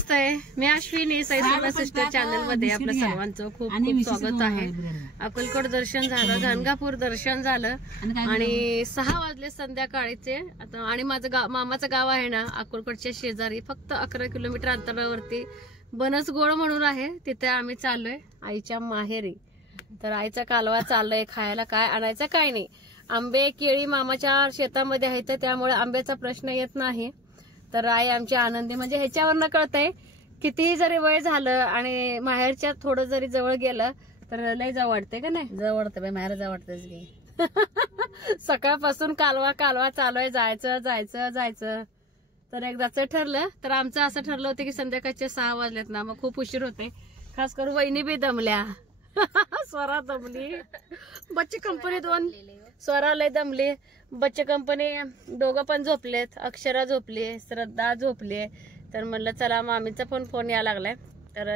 नमस्ते, मी Ashwini सैसर्वा sister channel मध्ये आपलं सर्वांचं खूप खूप स्वागत आहे. अक्कलकोट दर्शन झालं, गाणगापूर दर्शन झालं आणि 6 वाजले संध्याकाळीचे आता. आणि माझं मामाचं गाव आहे ना अक्कलकोटच्या शेजारी, फक्त 11 किलोमीटर अंतरावरती बनसगोळ म्हणून आहे. तिथे आम्ही चाललोय आईच्या माहेरी. तर आईचा कालवा चाललोय, खायला काय आणायचं काय नाही. आंबे केळी मामाच्या शेतामध्ये आहेत, त्यामुळे आंब्याचा प्रश्न येत नाही. तर आई आमची आनंदी, म्हणजे ह्याच्यावरनं कळतंय कितीही जरी वय झालं आणि माहेरच्या थोडं जरी जवळ गेलं तर लय जाऊ वाटते का नाही. जवळ वाटतं बाई, माहेर जावं वाटतंच की. सकाळपासून कालवा कालवा चालू आहे, जायचं जायचं जायचं. तर एकदाच ठरलं. तर आमचं असं ठरलं होतं की संध्याकाळचे 6 वाजलेत ना, मग खूप उशीर होते. खास करून वहिनी बी दमल्या, स्वरा दमली, बच्चे कंपनी 2 स्वरा लय दमली, बच्चे कंपनी दोघं पण झोपलेत. अक्षरा झोपली, श्रद्धा झोपली. तर म्हणलं चला मामीचा पण फोन यायला लागलाय. तर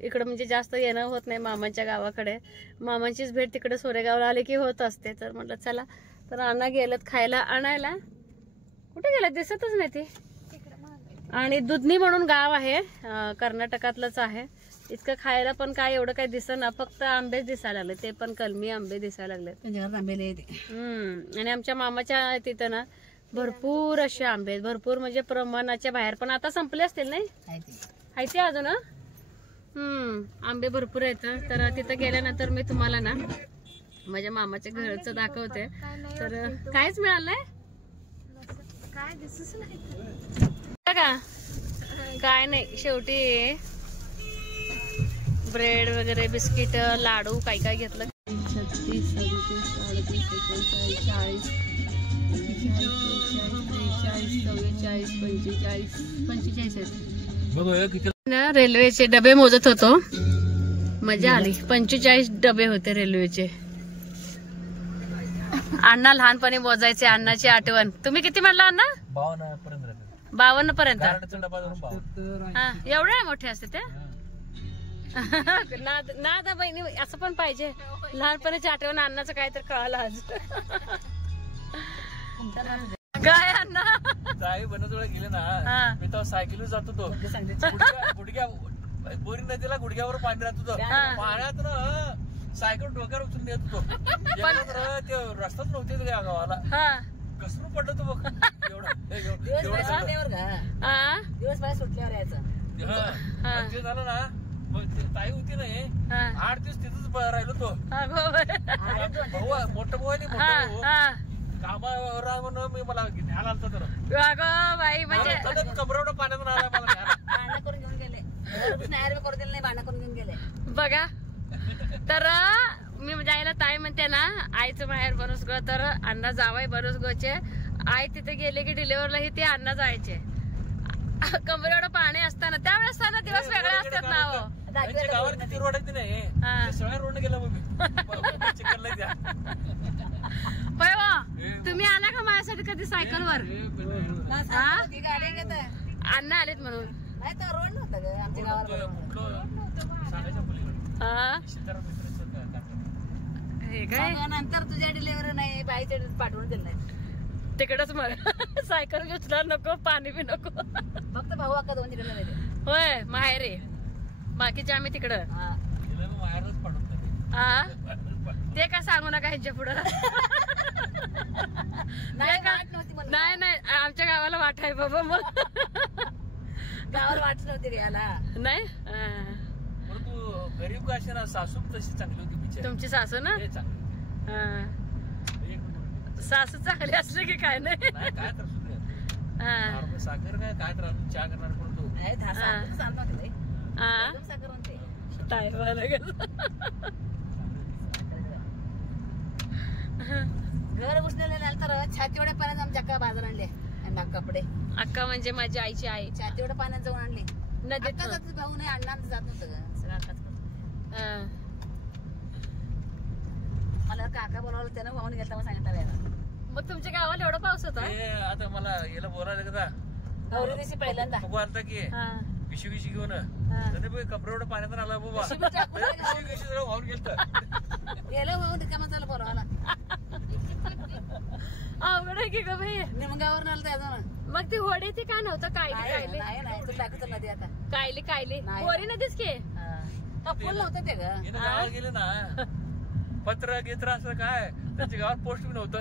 इकडं म्हणजे जास्त येणं होत नाही मामाच्या गावाकडे. मामांचीच भेट तिकडे सोरेगावला आली की होत असते. तर म्हटलं चला. तर अण्णा गेलत खायला आणायला. कुठे गेलं दिसतच नाही ती. आणि दुधनी म्हणून गाव आहे, कर्नाटकातलंच आहे. इतकं खायला पण काय एवढं काही दिसना, फक्त आंबेच दिसायला लागले, ते पण कलमी आंबे दिसायला लागले. आणि आमच्या मामाच्या तिथं ना भरपूर असे आंबे आहेत, भरपूर म्हणजे प्रमाणाच्या बाहेर. पण आता संपले असतील नाही, आहे ते अजून. आंबे भरपूर आहेत. तर तिथं गेल्यानंतर मी तुम्हाला ना माझ्या मामाच्या घरचं दाखवते. तर कायच मिळालंय काय दिसच नाही का, काय नाही. शेवटी ब्रेड वगैरे, बिस्किट, लाडू काय काय घेतलं. 36, 37, 38, 39, 40, 45, 45 रेल्वेचे डबे मोजत होतो, मजा आली. 45 डबे होते रेल्वेचे. अण्णा लहानपणी मोजायचे, अण्णाची आठवण. तुम्ही किती म्हणला अण्णा? 52 पर्यंत. एवढे मोठे असते ते. नादा बहिणी असं पण पाहिजे. लहानपणीची आठवण अण्णाचं काय तर कळालं आज. काय अण्णा बनजवळ गेले ना, मी तेव्हा सायकलीवर जात होतो. गुडघ्या बोरी नदीला गुडघ्यावर पाणी राहत होतं. पाण्यात ना सायकल डोक्यावर उचलून नेत होतो. ते रस्ताच नव्हते त्या गावाला. कसं पडलं तो बघ. दिवस बाहेर सुटल्यावर यायचं. ते झालं ना, ताई होती नाही, 8 दिवस तिथंच राहिलो तो. भाऊ मोठं भाऊ आहे ना, कामावर म्हणून मी मला न्यायला आलता. तर बाई म्हणजे कमरेवर पाण्यातून आला मला. भांडण करून घेऊन गेले, करू दिलं नाही, भांडण करून घेऊन गेले बघा. तर मी जायला ताई म्हणते ना, आईचं माहेर बनसगोळ. तर अण्णा जावाय बनसगोळचे. आई तिथे गेले की डिलिव्हरला ते अण्णा जायचे. कमरेवर पाणी असताना त्यावेळेस दिवस वेगळे असतात ना. हो, गावात किती रोड आहेत नाही, सगळ्या रोड गेला तुम्ही आला का माझ्यासाठी कधी सायकलवर? अण्णा आलेत म्हणून. रोड नव्हता आमच्या गावाला. नंतर तुझ्या डिलिव्हरी नाही, बाईच्या पाठवून दिलं नाही तिकडच. मग सायकल घेतला नको, पाणी बी नको. फक्त भाऊ अक्का 2 तिकडे नाही. होय माहेरे, बाकीचे आम्ही तिकडं. ते काय सांगू नका ह्यांच्या पुढं. नाही नाही, आमच्या गावाला वाट आहे बाबा. मग गावाला वाट नव्हती याला. नाही तू गरीब का असे ना, सासू तशी चांगली होती तुमची सासू ना. सासू चांगली असले की काय नाही. काय तर साखर काय तर चहा करणार पडतो. घर उचलेले तर छातीवड्या पाण्यात आमच्या अक्का बाजार आणले. कपडे अक्का म्हणजे माझी आईची आई. छातीवड्या पाण्यात जाऊन आणले. नदीत भाऊ नाही, अण्णा जात नव्हतं सगळं अक्काच. मला काका बोलावलं, त्यानं वाहून गेला मग सांगितलं. मग तुमच्या गावाला एवढा पाऊस होता? आता मला याला बोलायला का गौरी दिवशी पहिल्यांदा आलता की पिशवी पिशवी घेऊन कपडे पाण्यात आला बाबा. वाहून गेलं गेलं वाहून रिकामा झालं बोलावाला. अवघड आहे की ग भाई. निमगावर आलं त्याचं मग ती होडी ती काय नव्हतं कायली नाही तू टाकत नदी आता कायली नाही. बोरी नदीच की फुल नव्हतं ते ग हिनं गावाला गेले ना पत्र गित्र असं काय त्यांच्या गावात पोस्ट बी नव्हतं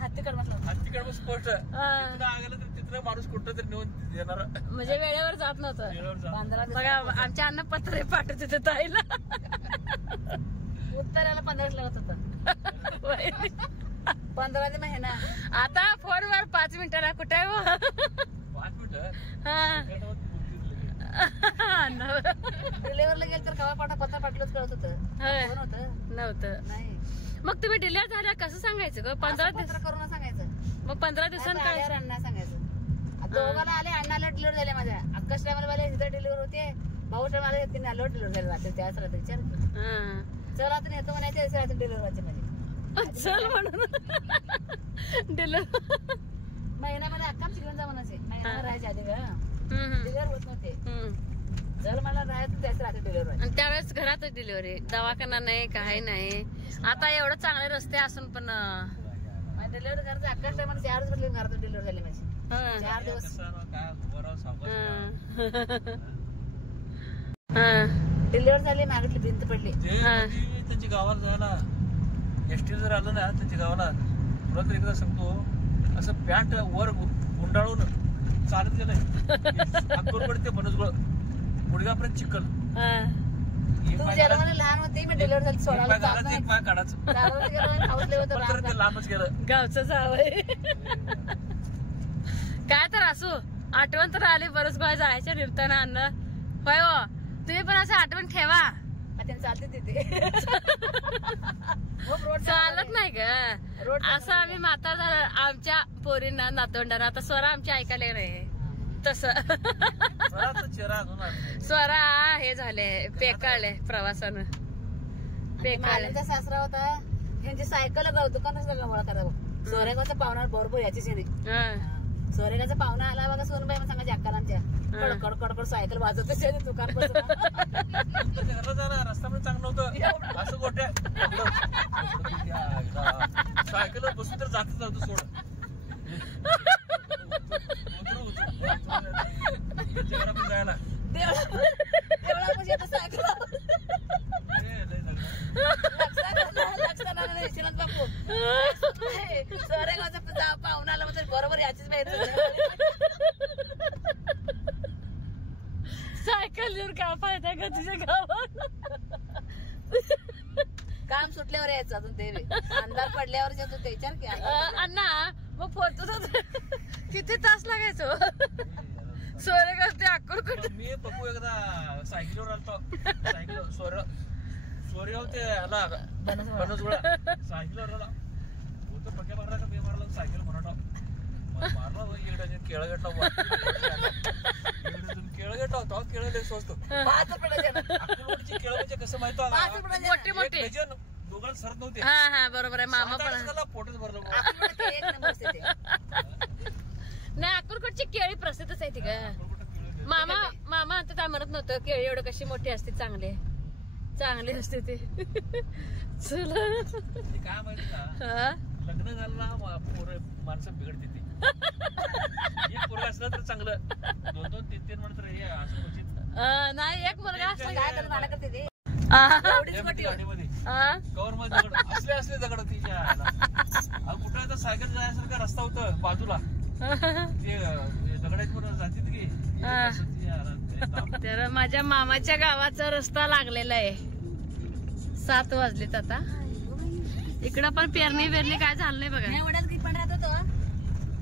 हत्तीकडे बसला तिकडे पोस्ट तिथं आगलं तर तिथं माणूस कुठं तरी नेऊन देणार म्हणजे वेळेवर जात नव्हतं. वेळेवर जा. पंधरा बघा आमच्या अन्न पत्र पाठवत होते ताईला. उत्तराला 15 लागत होतं 15 महिना. आता फोनवर 5 मिनिटाला कुठे आहे हो? 5 मिनिटं हा. डिलेव्हरला गेलं तर कवा पाठा पत्र पाठवलंच कळत होतं होय. कोण होतं नव्हतं. नाही मग तुम्ही डिलिव्हर झाल्या कसं सांगायचं ग? 15 दिवस. पत्र करून सांगायचं मग 15 दिवसांनी काय? आल्यावर अण्णा सांगायचं. दोघाला आले अण्णाला डिलिव्हर झाले माझ्या आकाश टायमाला इथं डिलिव्हर होते भाऊ टायमाला तिने आलो डिलिव्हर झाले रात्री त्याच रात्री विचार हा. चल रात्री येतो म्हणायचं रात्री डिलिव्हर व्हायचे माझे चल म्हणून डिलिव्हर. महिन्यामध्ये अक्का चिकन जा म्हणायचे महिन्यामध्ये राहायचे आधी ग हम्म. डिलिव्हर होत नव्हते हम्म. चल मला राहायचं त्याच रात्री डिलिव्हर व्हायचे आणि त्यावेळेस घरातच डिलिव्हरी दवाखाना नाही काही नाही. आता एवढं चांगले रस्ते असून पण डिलिव्हर करायचं आकाश टायमाला 4 दिवस घरात डिलिव्हर झाले माझी हा. 4 दिवस कसं काय उभं राहावं सावकाश हा. डिलिव्हर झाली मागितली भिंत पडली ते कधी त्यांच्या गावाला जायला एसटी जर आलं ना त्यांच्या गावाला तुला तर एकदा सांगतो असं पॅन्ट वर गुंडाळून चालत गेलंय अक्कलकोट ते बनसगुळ गुडघ्यापर्यंत चिखल हा. एक तू पाय ज्याला काढायचं, मला लहान होते मी डिलिव्हर झाली एक सोडायला पाय जात काढायचं, नाही. एक पाय काढायचं चालवत गेलो आणि हाऊसले होतं पण तर राम ते लांबच गेलं गावचं जावय काय तर असू आठवण तर आली बरंच गोळ्या जायच्या निघताना अन्न होय हो. तुम्ही पण असं आठवण ठेवा. त्यांनी चालते तिथे मग रोड चालत नाही ग असं आम्ही म्हातारा आमच्या पोरींना नातवंडांना आता स्वरा आमच्या ऐकायला नाही तस स्वराचा चेहरा अजून आला. स्वरा हे झाले पेकाळले प्रवासानं पेकाळले. माझा सासरा होता यांची सायकल दुकान गमळा करा सोरेगावचा पाहुणा बरोबर याचीच येणे सोरेगावचा पाहुणा आला बघा सोनबाई मग सांगायची अक्काला आमच्या कडकड कडकड सायकल वाजत दुकान त्याच्या घरला जा ना रस्ता पण चांगलं होतं असं गोट्या सायकल बसून तर जातच जातो सोड त्याच्या घरात जायला सायकल बापू सोरेगावचा पाहुणा आला म्हणजे बरोबर याचीच सायकल घेऊन काय फायदा का तुझ्या गावात? काम सुटल्यावर यायचं अजून ते अंधार पडल्यावर येतो ते विचार की अण्णा मग पोहोचत किती तास लागायचो सोरेगाव ते अक्कलकोट. मी पप्पू एकदा सायकलीवर आलतो सायकल सोरेगाव ते आला बनसगुळा सायकलीवर आला होतं पक्या मारला का बे मारला सायकल म्हणा मारला इकडे केळं घेतला केळं घेतला होता केळं लय स्वस्त अक्कलकोटची केळं म्हणजे कसं माहिती मोठी मोठी डझन दोघांना सरत नव्हते. हा हा बरोबर आहे मामा पण पोटच भरलं नाही अक्कलकोटची केळी प्रसिद्धच आहे ती ग. मामा मामा आता काय म्हणत नव्हतं केळी एवढं कशी मोठी असते चांगली असते ते. चला काय माहिती का लग्न झालं ना पोरं माणसं बिघडते ती एक पोरं असलं तर चांगलं 2-2-3-3 म्हणत हे असं क्वचित नाही एक मुलगा असला काय करत मला करते ते गाडीमध्ये कवर मध्ये असले दगड तिच्या कुठं आता सायकल जायसारखा रस्ता होता बाजूला ते दगडात म्हणून जातील की तर माझ्या मामाच्या गावाचा रस्ता लागलेला आहे. 7 वाजलेत आता. इकडं पण पेरणी काय झालं नाही बघा. वड्यात की पण राहत होतो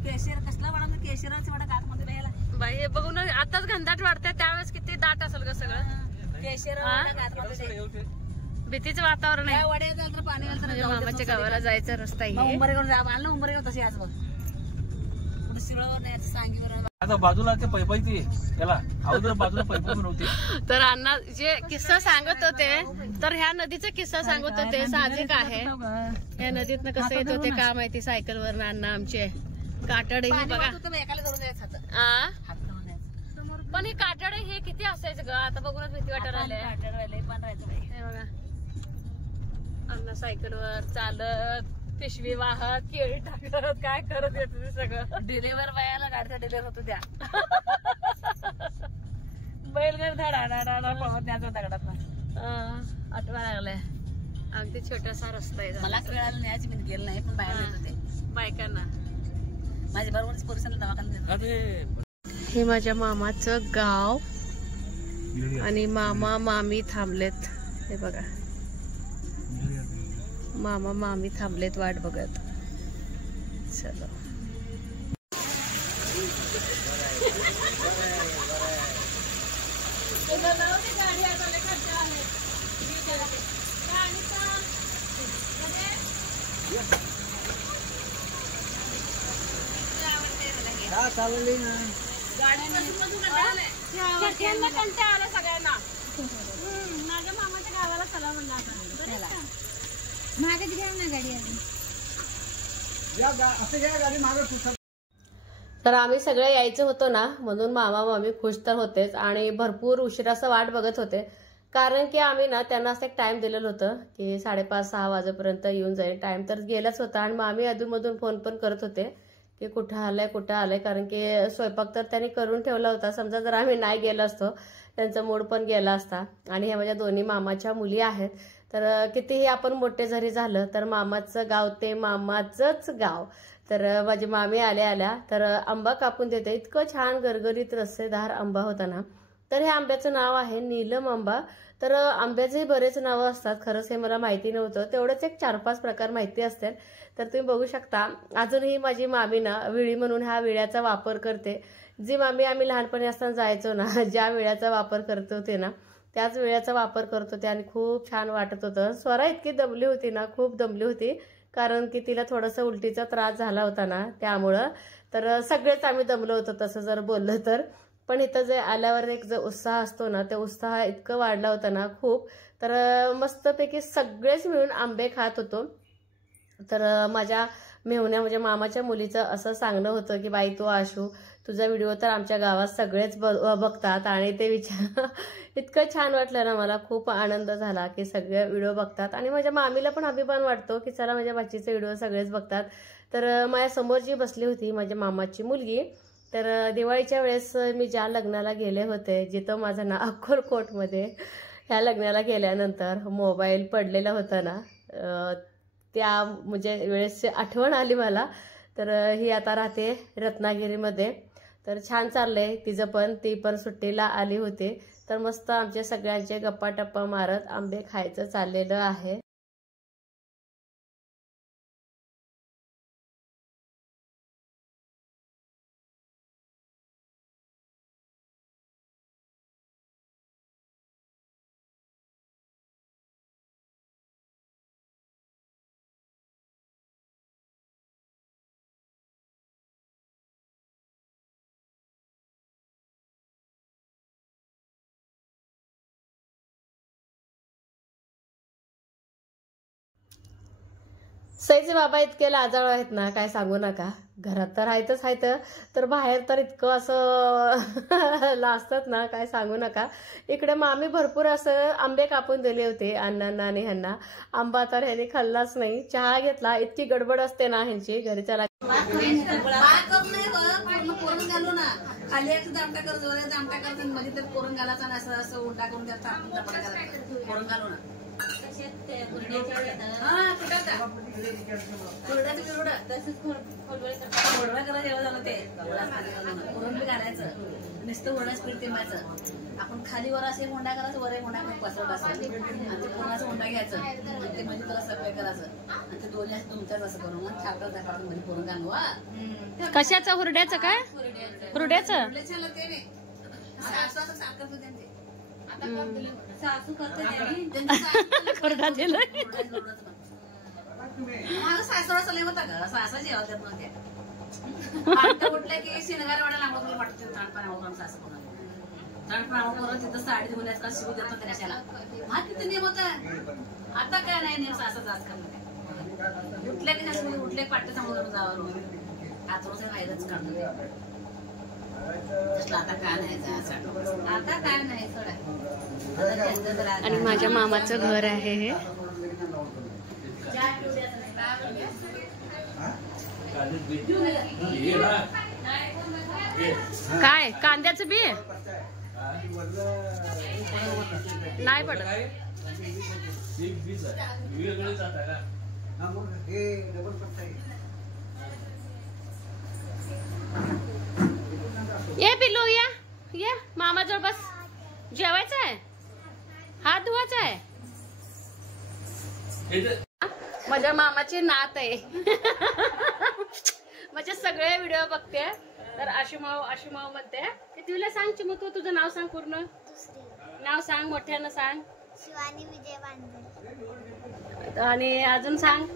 केशर कसला वडा मी केशराचा वडा कात मध्ये राहिला बाई हे बघून आताच घनदाट वाटतंय त्यावेळेस किती दाट असेल ग सगळं. केशर भीतीचं वातावरण आहे. वड्यात झालं तर पाणी घालतं माझ्या मामाच्या गावाला जायचा रस्ता आहे. उंबरेवर जा आलं उंबरेवर तशी आज बघ शिळावर नाही सांगीवर आता बाजूला ते पैपाई ती त्याला अगोदर बाजूला पैपाई नव्हती. तर अण्णा जे किस्सा सांगत होते तर ह्या नदीचा किस्सा सांगत होते साहजिक आहे. ह्या नदीतनं कसं येत होते का माहिती सायकलवर अण्णा आमचे काटड ही बघा एकाला धरून जायचं पण हे काटड हे किती असायचं ग आता बघूनच भीती वाटायला आले. पण राहायचं हे बघा अण्णा सायकलवर चालत, पिशवी वाहत, केळी टाकत, काय करत येत ते सगळं. डिलेवर बायाला गाडीचा डिलेवर होतो त्या बैलगाडी धाडा पळवत न्यायचा दगडात आठवा लागलाय. अगदी छोटासा रस्ता आहे. मला कळालं न्यायची मी गेलं नाही, पण बाहेर येत होते बायकांना. माझ्या बरोबरच पोलिसांना दवाखान्यात नेत. हे माझ्या मामाचं गाव आणि मामा मामी थांबलेत. हे बघा, मामा मामी थांबलेत वाट बघत. चलो चालली ना सगळ्यांना. माझ्या मामाच्या गावाला चला म्हणलं आता. मागाची घ्या ना गाडी तर आम्ही सगळे यायचं होतो ना, म्हणून मामा मामी खुश तर होतेच आणि भरपूर उशिराचं वाट बघत होते. कारण की आम्ही ना त्यांना असं एक टाइम दिलेलं होतं की 5:30-6 वाजेपर्यंत येऊन जाईल. टाइम तर गेलाच होता आणि मामी अधूनमधून फोन पण करत होते की कुठं आलंय. कारण की स्वयंपाक तर त्यांनी करून ठेवला होता. समजा जर आम्ही नाही गेलो असतो त्यांचा मूड पण गेला असता. आणि ह्या माझ्या दोन्ही मामाच्या मुली आहेत. तर कितीही आपण मोठे जरी झालं तर मामाचं गाव ते मामाचंच गाव. तर माझी मामी आल्या तर आंबा कापून देते. इतकं छान गरगरीत रस्सेदार आंबा होता ना. तर हे आंब्याचं नाव आहे नीलम आंबा. तर आंब्याचेही बरेच नावं असतात. खरंच हे मला माहिती नव्हतं. तेवढंच एक 4-5 प्रकार माहिती असतील. तर तुम्ही बघू शकता अजूनही माझी मामी ना विळी म्हणून ह्या विळ्याचा वापर करते. जी मामी आम्ही लहानपणी असताना जायचो ना, ज्या विळ्याचा वापर करत होते ना त्याच विळ्याचा वापर करत होते आणि खूप छान वाटत होतं. स्वरा इतकी दमली होती ना, खूप दमली होती. कारण की तिला थोडासा उलटीचा त्रास झाला होता ना, त्यामुळं. तर सगळेच आम्ही दमलो होतो तसं जर बोललं तर. पण इथं जे आल्यावर एक जो उत्साह असतो ना, त्या उत्साह इतकं वाढला होता ना खूप. तर मस्तपैकी सगळेच मिळून आंबे खात होतो. तर माझ्या मेहुण्या म्हणजे मामाच्या मुलीचं असं सांगणं होतं की बाई तू आशू तुझा व्हिडिओ तर आमच्या गावात सगळेच बघतात. आणि ते इतकं छान वाटलं ना, मला खूप आनंद झाला की सगळे व्हिडिओ बघतात. आणि माझ्या मामीला पण अभिमान वाटतो की चला माझ्या बाचीचे व्हिडिओ सगळेच बघतात. तर माझ्यासमोर जी बसली होती माझ्या मामाची मुलगी, तर दिवाळीच्या वेळेस मी ज्या लग्नाला गेले होते जिथं माझं ना अक्कलकोटमध्ये, ह्या लग्नाला गेल्यानंतर मोबाईल पडलेला होता ना, त्या म्हणजे वेळेसची आठवण आली मला. तर ही आता राहते रत्नागिरीमध्ये. तर छान चाललंय तिचं पण. ती पण सुट्टीला आली होती. तर मस्त आमचे सगळ्यांचे गप्पा टप्पा मारत आंबे खायचं चाललेलं आहे. सईचे बाबा इतके लाजाळू आहेत ना, काय सांगू नका. घरात तर आहेत तर बाहेर तर इतकं असं लाजतात ना, काय सांगू नका. इकडे मामी भरपूर असं आंबे कापून दिले होते अण्णांना आणि ह्यांना. आंबा तर ह्यांनी खाल्लाच नाही. चहा घेतला. इतकी गडबड असते ना ह्यांची घरी. चला खाली एक दामटा कर, जोरात दामटा करतात, मध्ये तर कोरण घालायचा ना, असं असं उलटा करून त्यात कोरण घालू ना. पुरण बी घालायचं, नुसतं वरच पीठ टिंबायचं. आपण खाली वर असे हुंडा करायचं, वर एक हुंडा पसरवला असेल आणि ते पुरणाचा हुंडा घ्यायचं आणि ते म्हणजे त्याला सप्लाय करायचं आणि ते दोन्ही असं तुमच्याच असं करून छापटात दाखवून मध्ये पुरण घालू. कशाचं? हुरड्याचं काय? हुरड्याचं सासू करते माझं सासरा लय होता का सासा जेवतात नव्हत्या. उठल्या की शिनगार वाढा लागला वाटत ताणपाणी सासू ताणपाणी तिथं साडी धुण्याचा शिवू देतो त्याच्याला. हा किती नियम होता. आता काय नाही नियम सासाचा आजकाल. उठल्या की उठले पाट्टे समोर जावं आतून राहिलंच काढतो. आता काय नाही. आणि माझ्या मामाचं घर आहे हे. काय कांद्याचं बी नाही पडत. ये पिल्लू या मामाजवळ बस. जेवायचं आहे, हात धुवायचा आहे. माझ्या मामाची नात आहे. म्हणजे सगळे व्हिडिओ बघते. तर आशुमाव म्हणते. तुला सांग चिमू, तू तुझं नाव सांग पूर्ण. नाव सांग, मोठ्यानं सांग. शिवानी विजय वांदे. आणि अजून सांग.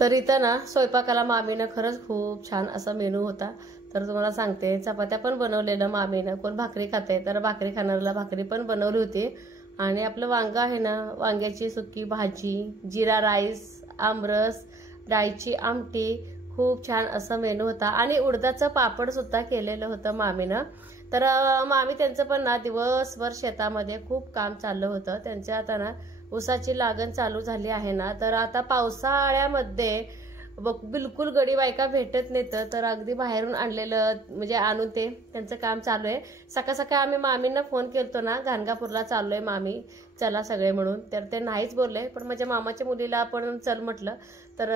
तर इथं ना स्वयंपाकाला मामीनं खरंच खूप छान असा मेनू होता. तर तुम्हाला सांगते, चपात्या पण बनवलेलं मामीनं. कोण भाकरी खाते तर भाकरी खाणाऱ्याला भाकरी पण बनवली होती. आणि आपलं वांग आहे ना, वांग्याची सुकी भाजी, जिरा राईस, आमरस, डाळीची आमटी, खूप छान असं मेनू होता. आणि उडदाचं पापड सुद्धा केलेलं होतं मामीनं. तर मामी त्यांचं पण ना दिवसभर शेतामध्ये खूप काम चाललं होतं त्यांचं. आता ना ऊसाची लागण चालू झाली आहे ना, तर आता पावसाळ्यामध्ये बिलकुल गडी बायका भेटत नाहीत. तर अगदी बाहेरून आणलेलं म्हणजे आणून ते त्यांचं काम चालू आहे. सकाळ सकाळ आम्ही मामींना फोन केलतो ना, गाणगापूरला चाललोय मामी, चला सगळे म्हणून. तर ते नाहीच बोलले. पण माझ्या मामाच्या मुलीला आपण चल म्हटलं. तर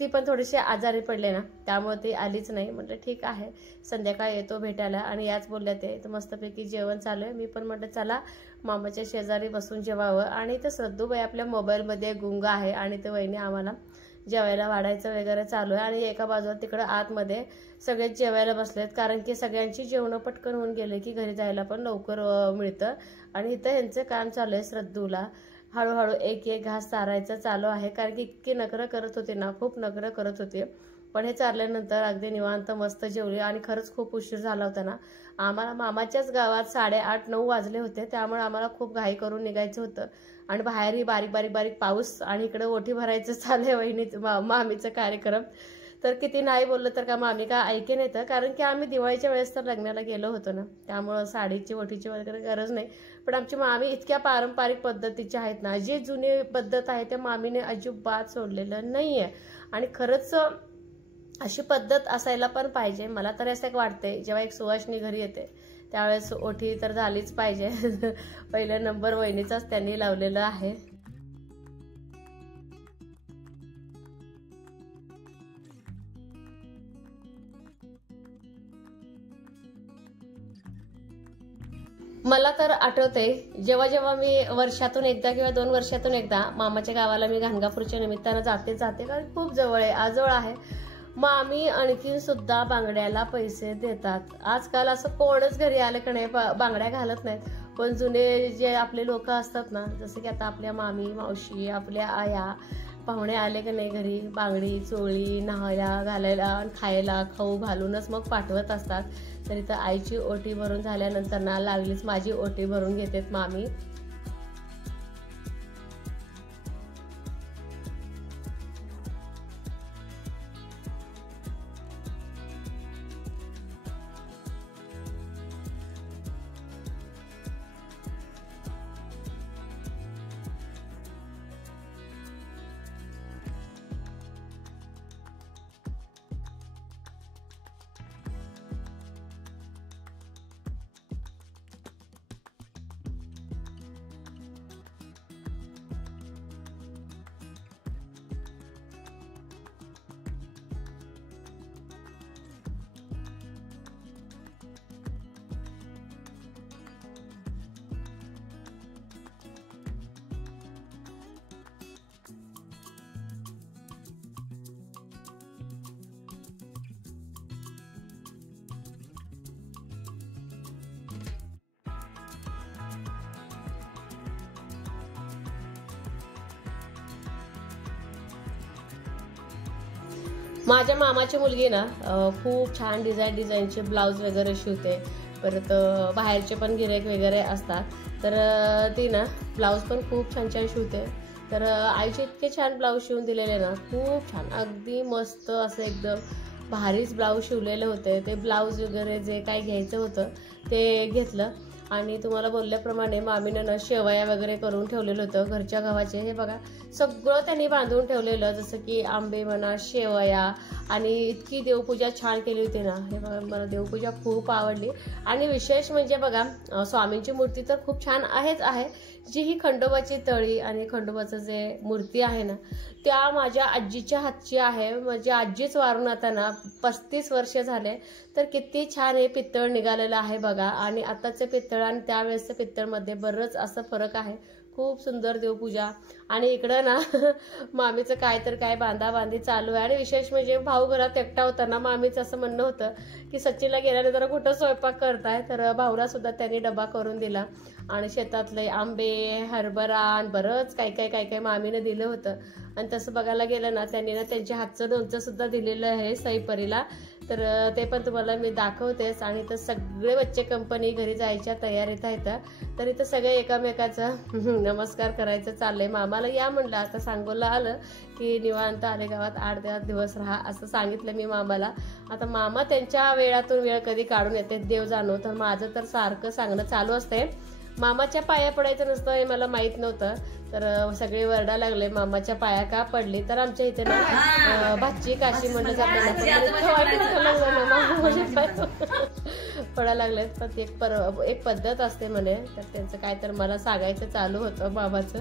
ती पण थोडीशी आजारी पडले ना, त्यामुळे ती आलीच नाही. म्हटलं ठीक आहे, संध्याकाळ येतो भेटायला. आणि याच बोलल्या ते. तर मस्तपैकी जेवण चालू आहे. मी पण म्हटलं चला मामाच्या शेजारी बसून जेवावं. आणि ते श्रद्धूबाई आपल्या मोबाईलमध्ये गुंग आहे. आणि ते वहिनी आम्हाला जेवायला वाढायचं वगैरे चालू आहे. आणि एका बाजूला तिकडं आतमध्ये सगळेच जेवायला बसलेत. कारण की सगळ्यांची जेवणं पटकन होऊन गेले की घरी जायला पण लवकर मिळतं. आणि इथं ह्यांचं काम चालू आहे. श्रद्धूला हळूहळू एक एक घास चारायचं चालू आहे. कारण की इतकी नखरं करत होते ना, खूप नखरं करत होते. पण हे चारल्यानंतर अगदी निवांत मस्त जेवली. आणि खरंच खूप उशीर झाला होता ना. आम्हाला मामाच्याच गावात 8:30-9 वाजले होते. त्यामुळे आम्हाला खूप घाई करून निघायचं होतं. आणि बाहेरही बारीक बारीक बारीक पाऊस. आणि इकडे ओठी भरायचं चाललंय वहिनीचं मामीचं कार्यक्रम. तर किती नाही बोललं तर का मामी का ऐके नाही. तर कारण की आम्ही दिवाळीच्या वेळेस तर लग्नाला गेलो होतो ना, त्यामुळं साडीची ओठीची वगैरे गरज नाही. पण आमची मामी इतक्या पारंपरिक पद्धतीच्या आहेत ना, जी जुनी पद्धत आहे त्या मामीने अजिबात सोडलेलं नाहीये. आणि खरंच अशी पद्धत असायला पण पाहिजे. मला तर असं एक वाटतंय, जेव्हा एक सुवासिनी घरी येते त्यावेळेस ओठी तर झालीच पाहिजे. पहिला नंबर वहिनीचाच त्यांनी लावलेला आहे. मला तर आठवते, जेव्हा जेव्हा मी वर्षातून एकदा किंवा 2 वर्षातून एकदा मामाच्या गावाला मी गाणगापूरच्या निमित्तानं जाते कारण खूप जवळ आहे, आजवळ आहे. मामी आणखीन सुद्धा बांगड्याला पैसे देतात. आजकाल असं कोणच घरी आले का नाही बांगड्या घालत नाहीत. पण जुने जे आपले लोक असतात ना, जसे की आता आपल्या मामी, मावशी, आपल्या आया, पाहुणे आले की नाही घरी, बांगडी, चोळी, न्हायला घालायला, खायला, खाऊ घालूनच मग पाठवत असतात. तर इथं आईची ओटी भरून झाल्यानंतर ना लागलीच माझी ओटी भरून घेतात मामी. माझ्या मामाची मुलगी ना खूप छान डिझाईनचे ब्लाऊज वगैरे शिवते. परत बाहेरचे पण गिऱ्हाईक वगैरे असतात. तर ती ना ब्लाऊज पण खूप छान छान शिवते. तर आईचे इतके छान ब्लाऊज शिवून दिलेले ना, खूप छान, अगदी मस्त असं एकदम भारीच ब्लाऊज शिवलेले होते. ते ब्लाऊज वगैरे जे काही घ्यायचं होतं ते घेतलं. आणि तुम्हाला बोलल्याप्रमाणे मामीनं ना शेवया वगैरे करून ठेवलेलं होतं घरच्या गव्हाचे. हे बघा सगळं त्यांनी बांधून ठेवलेलं, जसं की आंबे म्हणा, शेवया, आणि इतकी देवपूजा छान केली होती ना. हे बघा मला देवपूजा खूप आवडली. आणि विशेष म्हणजे बघा स्वामींची मूर्ती तर खूप छान आहेच आहे. जी ही खंडोबाची तळी आणि खंडोबाचं जे मूर्ती आहे ना, त्या माझ्या आजीच्या हातची आहे. माझी आजीच वारून आता ना 35 वर्ष झाले. तर किती छान हे पित्तळ निघालेलं आहे बघा. आणि आताचं पित्तळ आणि त्यावेळेसचं पित्तळमध्ये बरंच असं फरक आहे. खूप सुंदर देवपूजा. आणि इकडं ना मामीचं काय तर काय बांधाबांधी चालू आहे. आणि विशेष म्हणजे भाऊ घरात एकटा होता ना, मामीचं असं म्हणणं होतं की सचिनला गेल्यानंतर कुठं स्वयंपाक करताय. तर भाऊला सुद्धा त्यांनी डबा करून दिला. आणि शेतातले आंबे, हरभरा आणि बरंच काय काय मामीने दिलं होतं. आणि तसं बघायला गेलं ना, त्यांनी ना त्यांच्या हातचं लोणचं सुद्धा दिलेलं आहे सईपरीला. तर ते पण तुम्हाला मी दाखवतेच. आणि तर सगळे बच्चे कंपनी घरी जायच्या तयारीत आहेत. तर इथं सगळे एकामेकाचा नमस्कार करायचं चाललंय. मामाला या म्हणलं, आता सांगोला आलं की निवांत आले गावात 8 दिवस राहा असं सांगितलं मी मामाला. आता मामा त्यांच्या वेळातून वेळ कधी काढून येते देव जाणो. तर माझं तर सारखं सांगणं चालू असते, मामाच्या पाया पडायचं नसतं हे मला माहित नव्हतं. तर सगळे वरडा लागले मामाच्या पाया का पडली. तर आमच्या इथे ना भाची काशी म्हणलं जातं पडायला लागलेत. पण एक पद्धत असते म्हणे. तर त्यांचं काय तर मला सांगायचं चालू होतं मामाचं.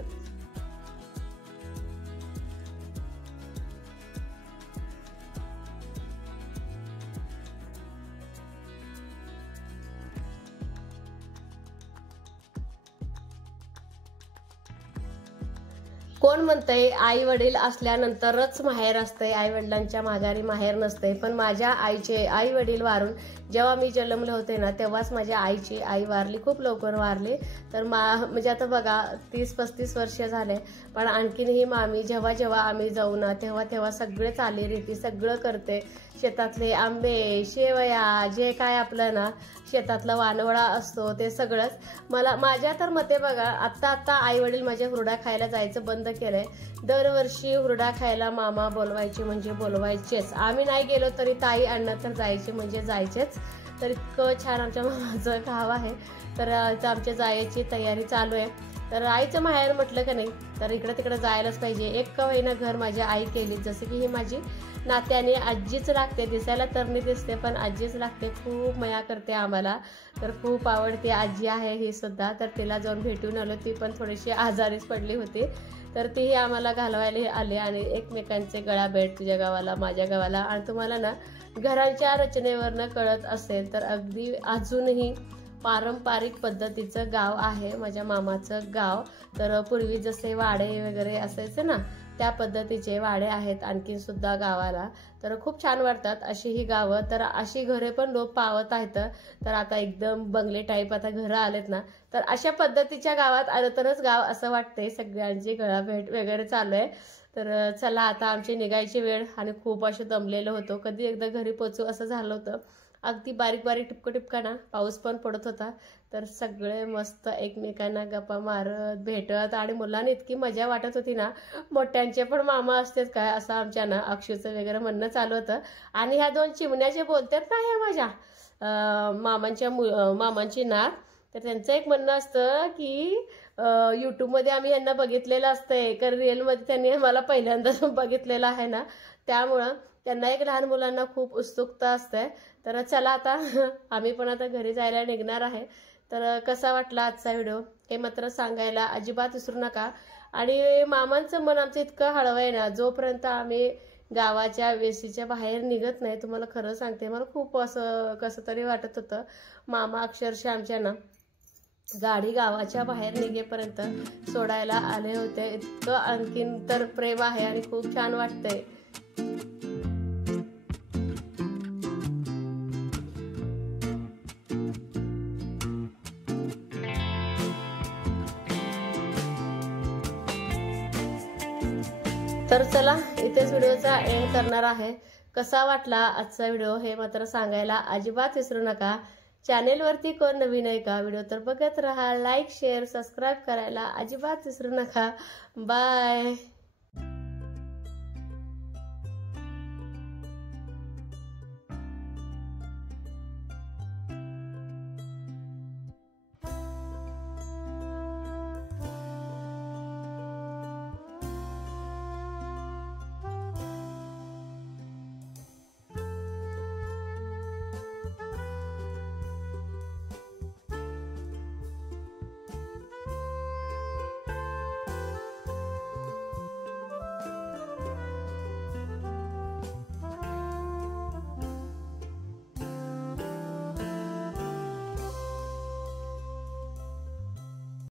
कोण म्हणतंय आई वडील असल्यानंतरच माहेर असतंय, आई वडिलांच्या माघारी माहेर नसते. पण माझ्या आईचे आई वडील वारून जेव्हा मी जन्मले होते ना, तेव्हाच माझ्या आईची आई वारली, खूप लवकर वारली. तर म्हणजे आता बघा 30-35 वर्ष झाले. पण आणखीनही मामी जेव्हा जेव्हा आम्ही जाऊ ना, तेव्हा सगळे चालीरीती सगळं करते. शेतातले आंबे, शेवया, जे काय आपलं ना शेतातला वानवळा असतो ते सगळंच. माझ्या तर मते बघा आत्ता आई वडील माझे हुरडा खायला जायचं बंद केलंय. दरवर्षी हुरडा खायला मामा बोलवायचे म्हणजे बोलवायचेच. आम्ही नाही गेलो तरी ताई अण्णा तर जायचे म्हणजे जायचेच. तर इतकं छान आमच्या मामाचं गाव आहे. तर इथं आमच्या जायची तयारी चालू आहे. तर आईचं माहेर म्हटलं का नाही, तर इकडं तिकडं जायलाच पाहिजे. एक का होईना घर माझी आई केली. जसं की ही माझी नात्याने आजीच लागते, दिसायला तरणी दिसते पण आजीच लागते. खूप माया करते आम्हाला. तर खूप आवडते आजी आहे ही सुद्धा. तर तिला जाऊन भेटून आलो. ती पण थोडीशी आजारीच पडली होती. तर तीही आम्हाला घालवायला आले. आणि एकमेकांचे गळा भेट, तुझ्या गावाला माझ्या गावाला. आणि तुम्हाला ना घरांच्या रचनेवरनं कळत असेल तर अगदी अजूनही पारंपरिक पद्धतीचं गाव आहे माझ्या मामाचं गाव. तर पूर्वी जसे वाडे वगैरे असायचे ना, त्या पद्धतीचे वाडे आहेत आणखी सुद्धा गावाला. तर खूप छान वाटतात अशी ही गावं. तर अशी घरे पण लोप पावत आहेत. तर आता एकदम बंगले टाईप आता घरं आलेत ना, तर अशा पद्धतीच्या गावात आलं तरच गाव असं वाटतंय. सगळ्यांची गळाभेट वगैरे चालू आहे. तर चला आता आमची निघायची वेळ. आणि खूप असं दमलेलो होतो, कधी एकदा घरी पोचू असं झालं होतं. अगदी बारीक बारीक टिपका ना पाऊस पण पडत होता. तर सगळे मस्त एकमेकांना गप्पा मारत भेटत. आणि मुलांना इतकी मजा वाटत होती ना, मोठ्यांचे पण मामा असतेच काय असं आमच्या ना अक्षूचं वगैरे म्हणणं चालू होतं. आणि ह्या 2 चिमण्या जे बोलतात ना, ह्या माझ्या मामांची नात, तर त्यांचं एक म्हणणं असतं की यूट्यूबमध्ये आम्ही यांना बघितलेलं असतंय, कारण रिअलमध्ये त्यांनी मला पहिल्यांदा बघितलेलं आहे ना, त्यामुळं त्यांना एक लहान मुलांना खूप उत्सुकता असते. तर चला आता आम्ही पण आता घरी जायला निघणार आहे. तर कसा वाटला आजचा व्हिडिओ हे मात्र सांगायला अजिबात विसरू नका. आणि मामांचं मन आमचं इतकं हळवं आहे ना, जोपर्यंत आम्ही गावाच्या वेशीच्या बाहेर निघत नाही, तुम्हाला खरं सांगते मला खूप असं कसं तरी वाटत होतं. मामा अक्षरशः आमच्या ना गाडी गावाच्या बाहेर निघेपर्यंत सोडायला आले होते. इतकं आणखीन तर प्रेम आहे आणि खूप छान वाटतंय. तर चला इथेच व्हिडिओचा एंड करणार आहे. कसा वाटला आजचा व्हिडिओ हे मात्र सांगायला अजिबात विसरू नका. चॅनेलवरती कोण नवीन आहे का, व्हिडिओ तर बघत राहा. लाईक शेअर सबस्क्राईब करायला अजिबात विसरू नका. बाय.